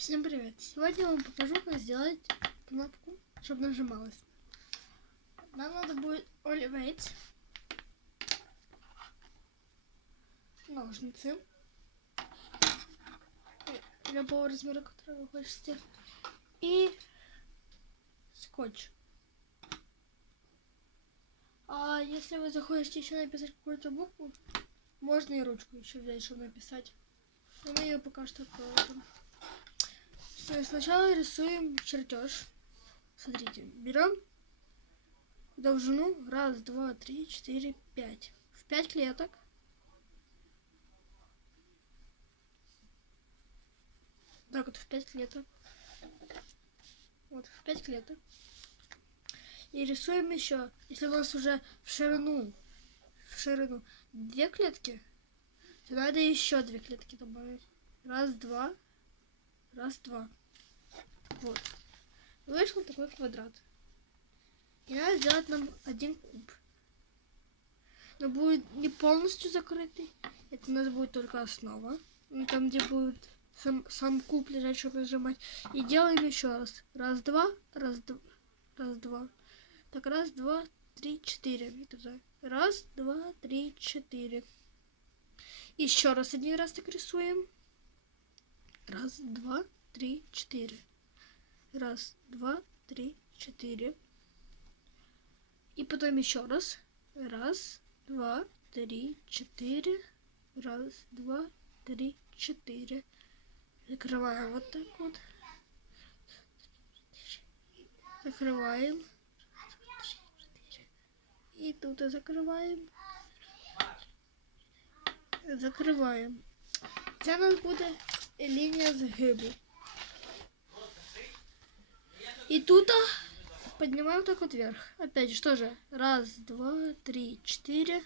Всем привет! Сегодня я вам покажу, как сделать кнопку, чтобы нажималась. Нам надо будет оливейт, ножницы, любого размера, который вы хотите, и скотч. А если вы захочете еще написать какую-то букву, можно и ручку еще взять, чтобы написать. Но мы ее пока что положим. Сначала рисуем чертеж. Смотрите, берем должину раз, два, три, четыре, пять. В пять клеток. Так вот в пять клеток. Вот в пять клеток. И рисуем еще, если у вас уже в ширину, в ширину две клетки, то надо еще две клетки добавить. Раз, два, раз, два. Вот. Вышел такой квадрат. И надо сделать нам один куб. Но будет не полностью закрытый. Это у нас будет только основа. Ну, Там, где будет сам, сам куб лежать, чтобы нажимать. И делаем еще раз. Раз, два, раз, два, раз, два. Так, раз, два, три, четыре. Раз, два, три, четыре. Еще раз один раз так рисуем. Раз, два, три, четыре. Раз, два, три, четыре. И потом еще раз. Раз, два, три, четыре. Раз, два, три, четыре. Закрываем вот так вот. Закрываем. И тут и закрываем. Закрываем. Це у нас буде лінія згибу. И тут а, поднимаем так вот вверх. Опять же, тоже. Раз, два, три, четыре.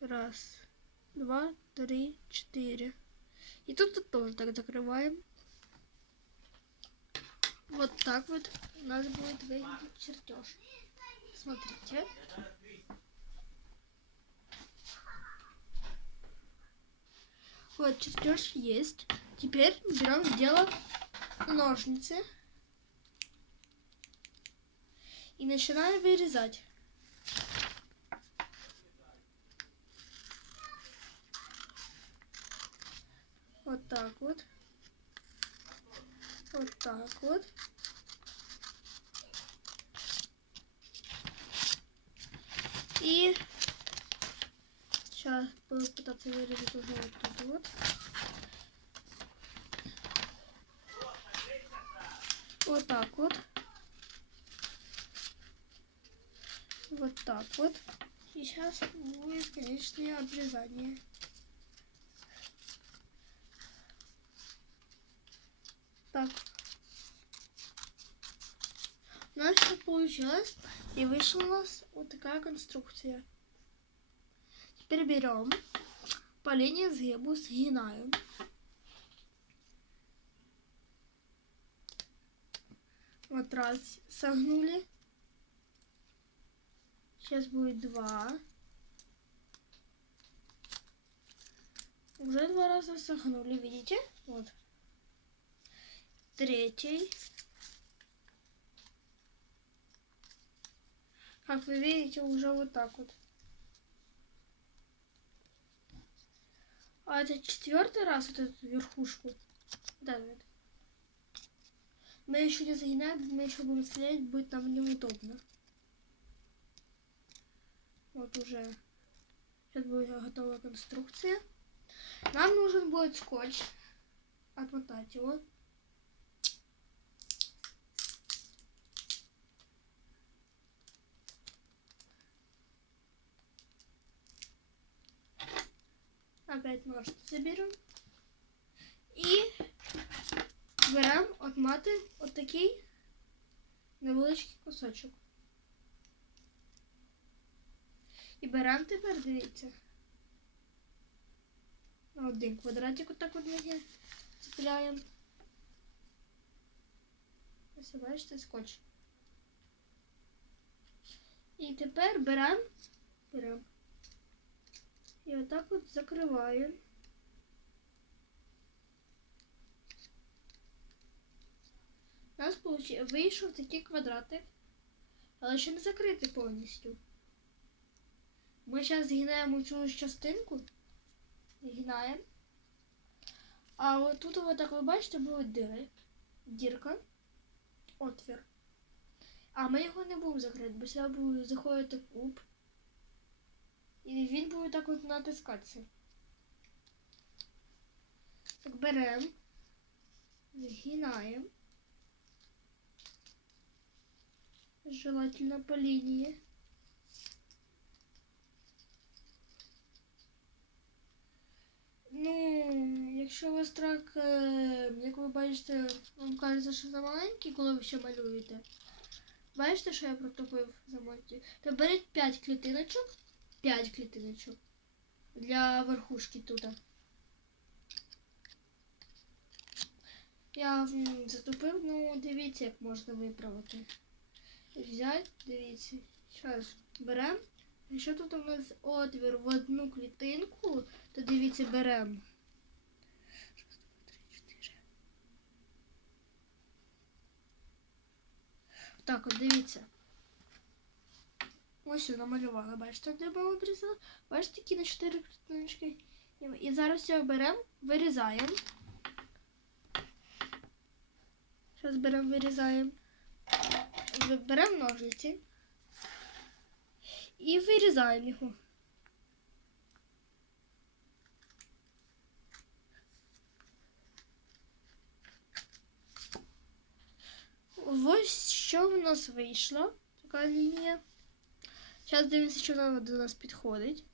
Раз, два, три, четыре. И тут тоже так закрываем. Вот так вот у нас будет выглядеть чертеж. Смотрите. Вот чертеж есть. Теперь берем дело ножницы. И начинаем вырезать. Вот так вот. Вот так вот. И сейчас буду пытаться вырезать уже вот тут вот. Вот так вот. Вот так вот. И сейчас будет конечное обрезание. Так. У нас все получилось. И вышла у нас вот такая конструкция. Теперь берем по линии сгибу, сгинаем. Вот раз согнули. Сейчас будет два. Уже два раза согнули, видите? Вот. Третий. Как вы видите, уже вот так вот. А это четвертый раз вот эту верхушку. Да, нет. Мы еще не загинаем, мы еще будем склеить, будет нам неудобно. Вот уже. Сейчас будет готова конструкция. Нам нужен будет скотч. Отмотать его. Опять ножницы берем. І беремо от мати от такий невеличкий кусочок. І беремо тепер, дивіться. Один квадратик отак от ми цепляємо. Ось бачите скотч. І тепер беремо, беремо. І отак от закриваємо. У нас вийшов такий квадратик, але ще не закритий повністю. Ми зараз згинаємо цю частинку. Згинаємо. А от тут, от, ви бачите, були дири. Дірка. Отвір. А ми його не будемо закрити, бо сюди буде заходити куб. І він буде так от натискатися. Так беремо, згинаємо. Желательно по лінії. Ну, якщо у вас трак, е, як ви бачите, вам кажеться, що замаленький, коли ви ще малюєте. Бачите, що я протопив замовці? То беріть 5 клітиночок. 5 клітиночок. Для верхушки тут. Я затопив, ну дивіться, як можна виправити. Взять, дивіться. Зараз беремо. Якщо тут у нас отвір в одну клітинку, дивіться, беремо. Так, от дивіться. Ось я намалювала, бачите, де було обрізала? Бачите, такі на 4 клітиночки. І- зараз його беремо, вирізаємо. Зараз беремо, вирізаємо. Беремо ножниці. І вирізаємо його. Ось що в нас вийшло. Така лінія. Зараз дивимося, що вона до нас підходить.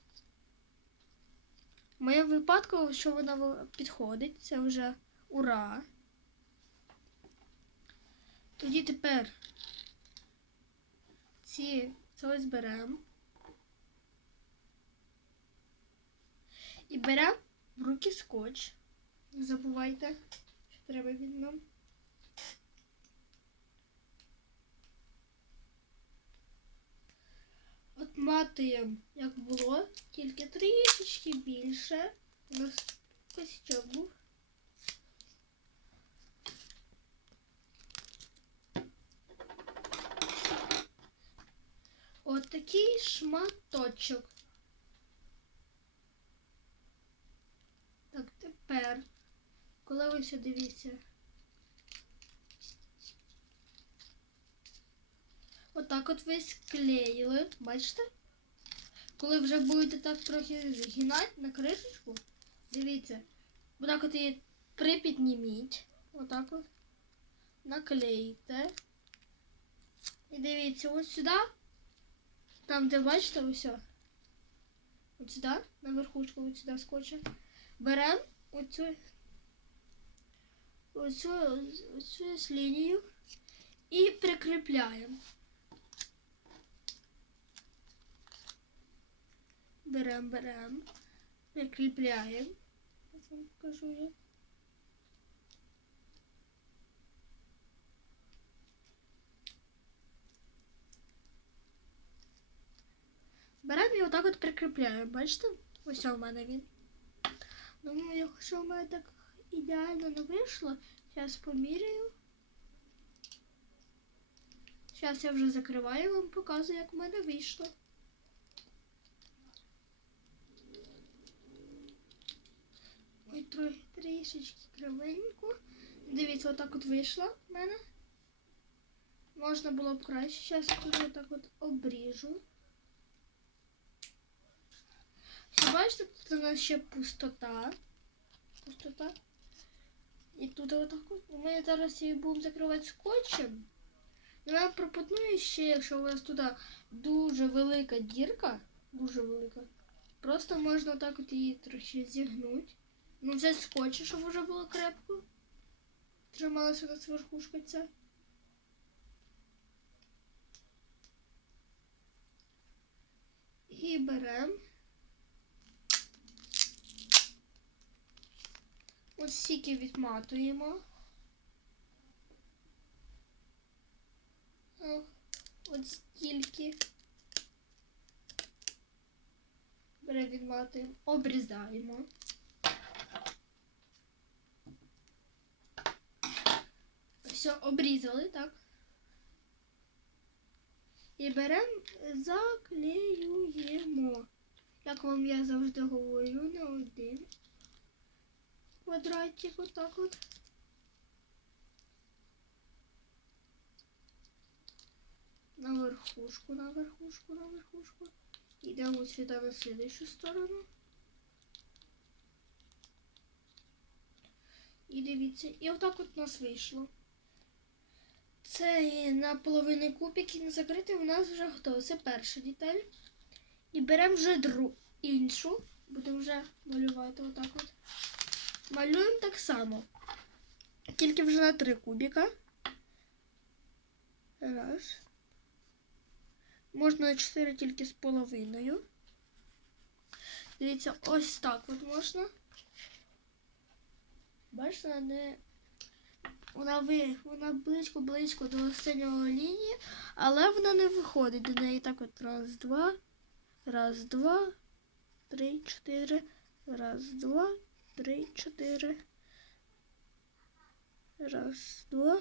В моєму випадку, що вона підходить, це вже ура. Тоді тепер ці це ось беремо. І беремо в руки скотч. Не забувайте, що треба від нам. От матуємо, як було, тільки трішечки більше. У нас косячок був. От такий шматочок. Так, тепер, коли ви все дивіться. Отак от ви склеїли, бачите? Коли вже будете так трохи згинати на кришечку, дивіться, отак от її припідніміть. Отак от. Наклеїте. І дивіться, ось сюди. Там, де бачите, ось. о. От сюди, на верхушку, от сюди скотча. Беремо оцю, оцю, оцю ось лінію і прикріпляємо. Беремо, беремо, прикріпляємо. Ось вам покажу я. Беремо і отак от прикріпляємо. Бачите? Ось у мене він. Ну, якщо в мене так ідеально не вийшло, зараз поміряю. Зараз я вже закриваю вам показую, як в мене вийшло. Трохи трішечки кривенько. Дивіться, отак от вийшло в мене. Можна було б краще. Зараз я отак от обріжу. Все, бачите, тут у нас ще пустота. Пустота. І тут отак от. Ми зараз її будемо закривати скотчем. Ну, Я пропоную ще, якщо у вас туди дуже велика дірка, дуже велика, просто можна так от її трохи зігнути. Ну, взяти скотч, щоб вже було крепко. Трималася нас верхушка ця. І беремо. Ось стільки відматуємо. От стільки. Беремо відматуємо, обрізаємо. Все, обрізали, так? І беремо, заклеюємо. Як вам я завжди говорю, на один квадратик, отак от. На верхушку, на верхушку, на верхушку. Йдемо сюди на слідущу сторону. І дивіться, і отак от у нас вийшло. Це і наполовину кубик і не закритий у нас вже готово. Це перша деталь. І беремо вже дру... іншу. Будемо вже малювати отак от. Малюємо так само. Тільки вже на три кубика. Раз. Можна на чотири тільки з половиною. Дивіться, ось так от можна. Бачите, не. Вона ви, вона близько-близько до синього лінії, але вона не виходить до неї. Так от раз, два, раз, два, три, чотири, раз, два, три, чотири. Раз, два.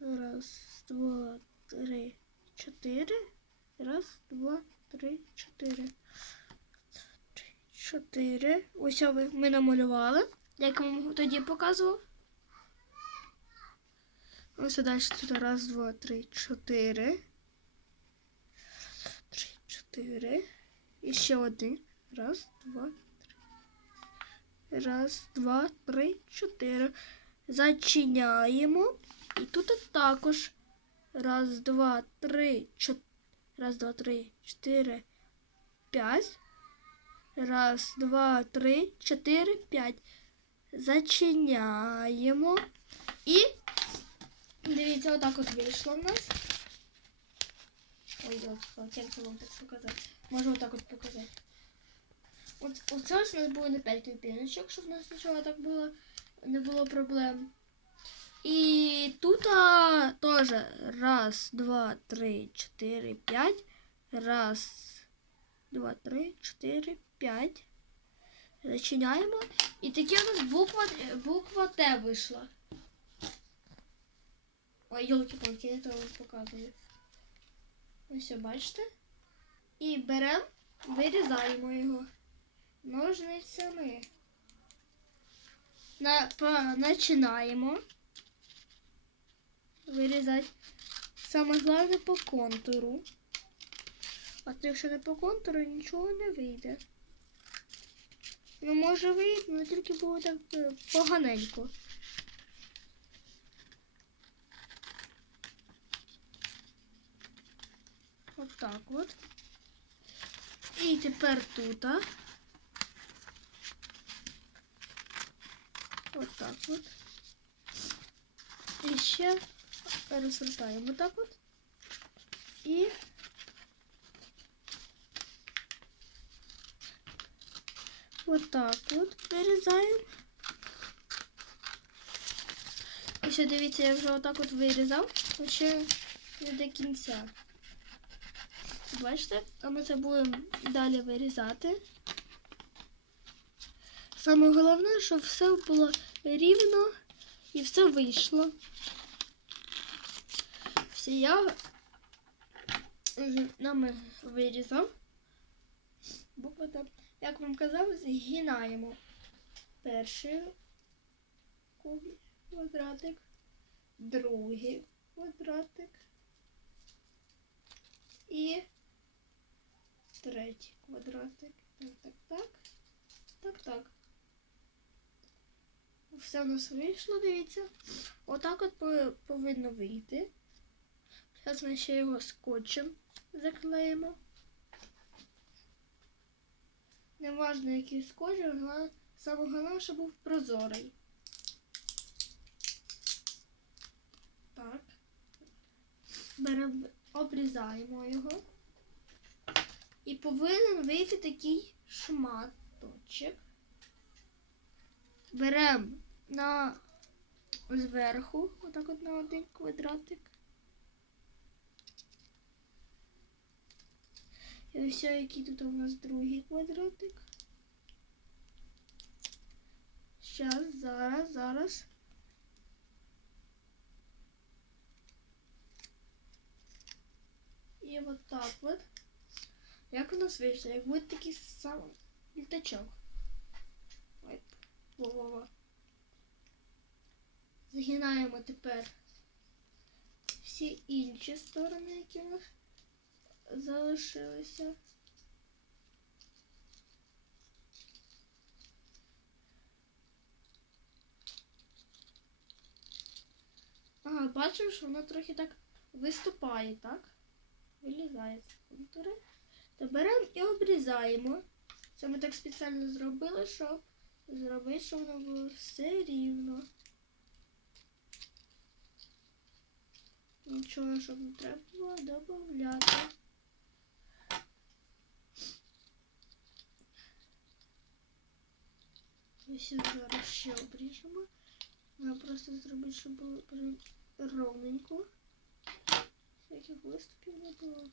Раз, два, три, чотири. Раз, два, три, чотири. Чотири. Ось ми намалювали. Як вам тоді показував. Ось далі тут раз, два, три, чотири. Три, чотири. І ще один. Раз, два, три. Раз, два, три, чотири. Зачиняємо. І тут також. Раз, два, три, чотири. Раз, два, три, чотири, п'ять. Раз, два, три, чотири, п'ять. Зачиняємо. І дивіться, отак от вийшло в нас. Ой, от, як вам так показати? Можу отак от показати. От, оце ось у нас було на 5 кліпіночок, щоб в нас нічого так було, не було проблем. І тут а, теж раз, два, три, чотири, п'ять. Раз, два, три, чотири, п'ять. Зачиняємо. І таке у нас буква, буква Т вийшла. Ой, йолки-палки, я то вам показую. Ось, бачите? І беремо, вирізаємо його ножницями. На, по, починаємо вирізати. Саме головне по контуру. А то якщо не по контуру, нічого не вийде. Ну, може вийде, але тільки було так е, поганенько. От так от. І тепер тут. От так от. І ще розвертаємо так от. І от так от вирізаємо. Ось дивіться, я вже отак от вирізав, ще не до кінця. Бачите? А ми це будемо далі вирізати. Саме головне, щоб все було рівно і все вийшло. Все я нами вирізав. Буква там, як вам казав, згинаємо перший квадратик, другий квадратик і третій квадратик. Так, так, так. Так, так. Все у нас вийшло, дивіться. Отак от повинно вийти. Зараз ми ще його скотчем заклеїмо. Неважно, який скотч, саме головне, щоб був прозорий. Так. Беремо, обрізаємо його. І повинен вийти такий шматочок. Беремо на зверху, отак от на один квадратик. І все, який тут у нас другий квадратик. Зараз, зараз, зараз. І вот так вот. Як у нас вийшло? Як буде такий сам літачок. Во-во-во. Загинаємо тепер всі інші сторони, які у нас залишилися. Ага, бачимо, що воно трохи так виступає, так? Вилізає з контури. То беремо і обрізаємо. Це ми так спеціально зробили, щоб зробити, щоб воно було все рівно. Нічого, щоб не треба було додати. Ось зараз ще обріжемо. Треба просто зробити, щоб було ровненько. Всяких виступів не було.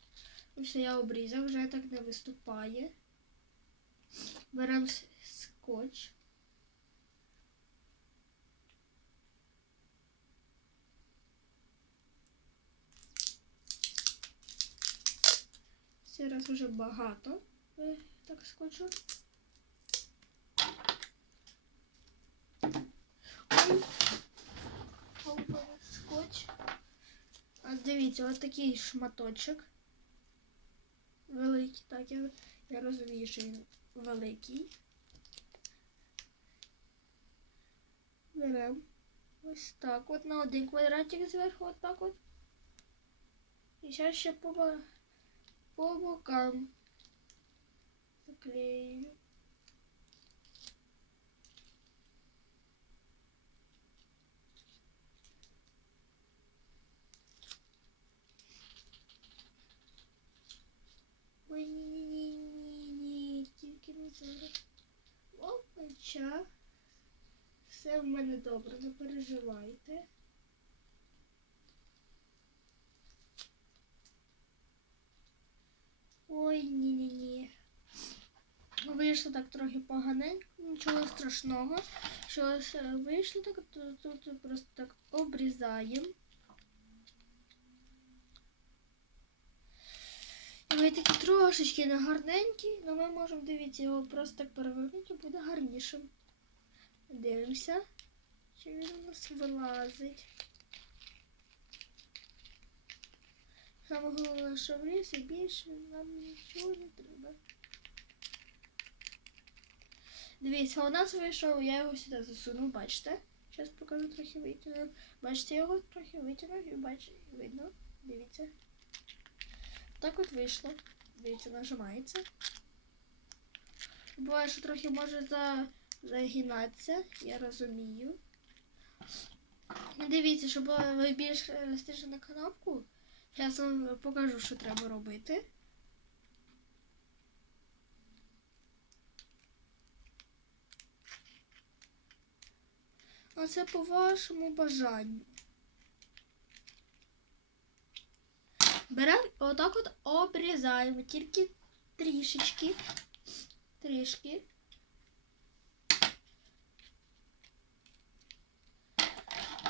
Ось я обрізав, вже так не виступає. Беремо скотч. Цей раз вже багато. е, Так скотчу. Ой. Опа, скотч. Дивіться, ось такий шматочок. Великий, так, я, я розумію, що він великий. Беремо ось так от на один квадратик зверху, от так от. І зараз ще по, по бокам заклею. Ой, ні-ні-ні-ні-ні, тільки не зараз. Опача. Все в мене добре, не переживайте. Ой, ні-ні-ні. Вийшло так трохи поганенько, нічого страшного. Що ось, е, вийшло так, тут просто так обрізаємо. Ви такі трошечки не гарненькі, але ми можемо, дивіться, його просто так перевернути і буде гарнішим. Дивимося, чи він у нас вилазить. Саме головне, що в лісі більше нам нічого не треба. Дивіться, у нас вийшов, я його сюди засунув, бачите? Зараз покажу трохи витягну. Бачите, його трохи витягнув і бачите, видно. Дивіться. Так от вийшло. Дивіться, нажимається. Буває, що трохи може за... загинатися, я розумію. Ну, Дивіться, щоб ви більш стежили на кнопку. Зараз вам покажу, що треба робити. Оце по вашому бажанню. Беремо і отак от обрізаємо, тільки трішечки. Трішки.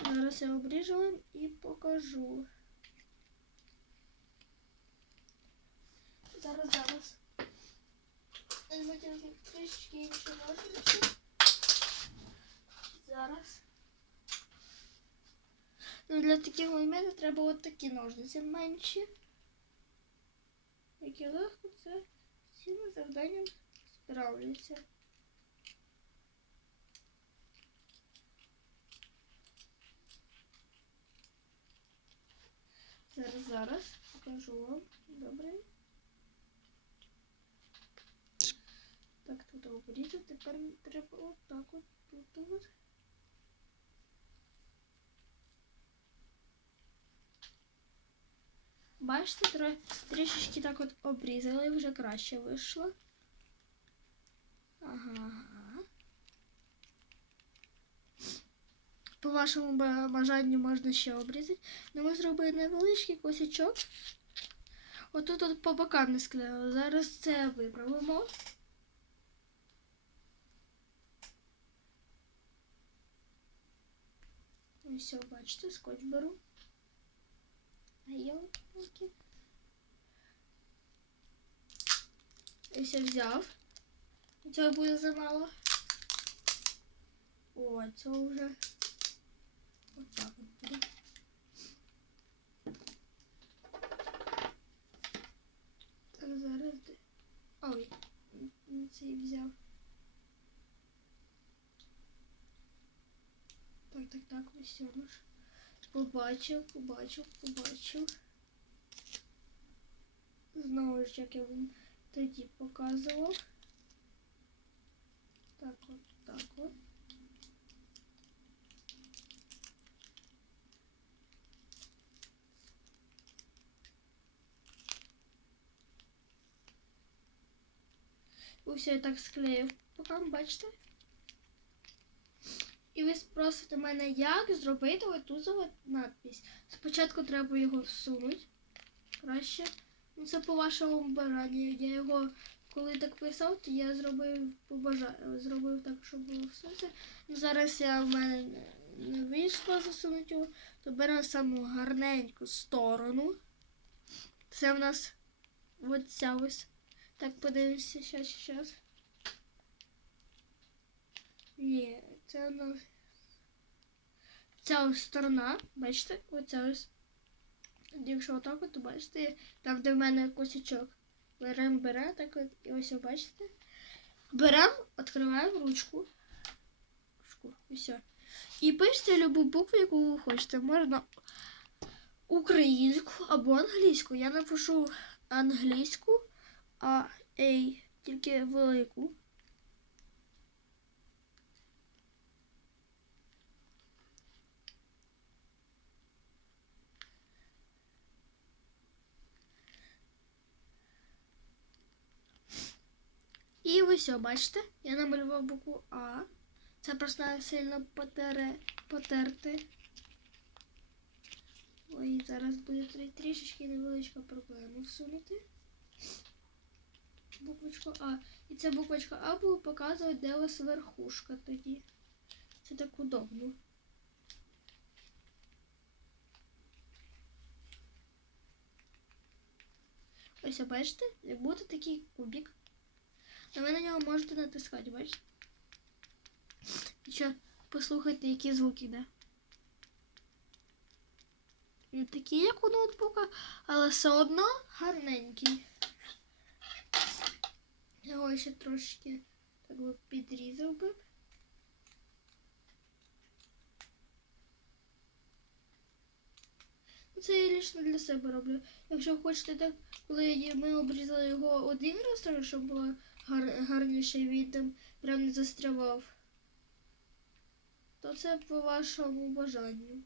Зараз я обріжу і покажу. Зараз, зараз. Тільки трішечки інші ножниці. Зараз. Ну, для таких моментів треба от такі ножниці менші. Які легко це з завданням справляться. Зараз, зараз покажу вам. Добре. Так, тут обрізати. Тепер треба отак от тут от. Бачите, тро- трішечки так от обрізали, вже краще вийшло. Ага. ага. По вашому ба- бажанню можна ще обрізати. Ну, ми зробили невеличкий косячок. Отут от по бокам не склеїли. Зараз це виправимо. І все, бачите, скотч беру. А от поки Ось я взяв. Цього буде замало. О, цього вже. Отак от буде. Так, зараз. де- Ой, цей взяв. Так, так, так, ось воно ж. Побачив, побачив, побачив. Знову ж, як я вам тоді показував. Так от, так от. Ось я так склеїв. Поки бачите? І ви спросите мене, як зробити оту за надпись. Спочатку треба його всунути. Краще. Ну, це по вашому бажанню. Я його, коли так писав, то я зробив побажа... зробив так, щоб було всунути. Ну, зараз я в мене не- вийшло засунути його, то беремо саму гарненьку сторону. Це в нас оця ось. Так, подивимося, щас, щас. Ні, це у нас ця ось сторона, бачите, оця ось. Якщо отак, от, то бачите, там, де в мене косячок. Беремо, бере, так от, і ось бачите. Беремо, відкриваємо ручку. Ручку, і все. І пишете любу букву, яку ви хочете. Можна українську або англійську. Я напишу англійську, а ей, тільки велику. І ось, бачите, я намалював букву А. Це просто сильно потере, потерти. Ой, зараз буде трішечки невеличка проблема всунути. Буквочку А. І ця буквочка А буде показувати, де у вас верхушка тоді. Це так удобно. Ось, бачите, буде такий кубик. А ви на нього можете натискати, бачите? І що, послухайте, які звуки йде. Не такі, як у ноутбука, але все одно гарненький. Його ще трошки так би підрізав би. Ну, Це я лише для себе роблю. Якщо хочете так, коли ми обрізали його один раз, щоб було гар, гарніше він там прям не застрявав, то це по вашому бажанню.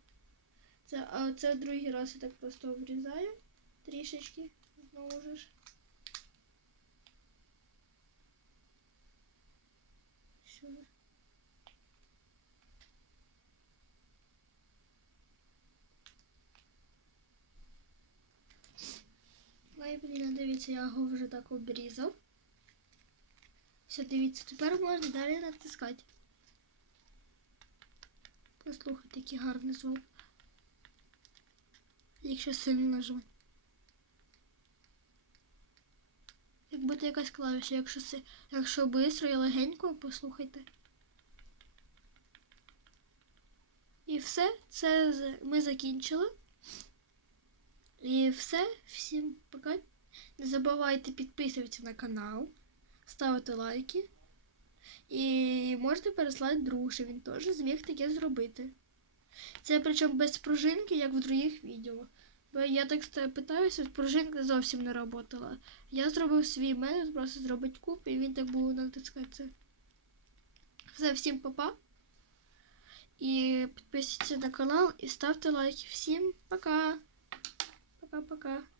Це, а це другий раз я так просто обрізаю трішечки. Знову ж. Все. Ой, блін, дивіться, я його вже так обрізав. Все, дивіться, тепер можна далі натискати. Послухайте, який гарний звук. Якщо сильно нажимати. Як буде якась клавіша, якщо якщо швидко і легенько, послухайте. І все, це ми закінчили. І все, всім пока. Не забувайте підписуватися на канал, ставити лайки. І можете переслати другу, щоб він теж зміг таке зробити. Це причому без пружинки, як в других відео. Бо я так питаюся, пружинка зовсім не працювала. Я зробив свій метод, просто зробити куб, і він так буде натискатися. Все, всім папа. І підписуйтесь на канал і ставте лайки. Всім пока! Пока-пока.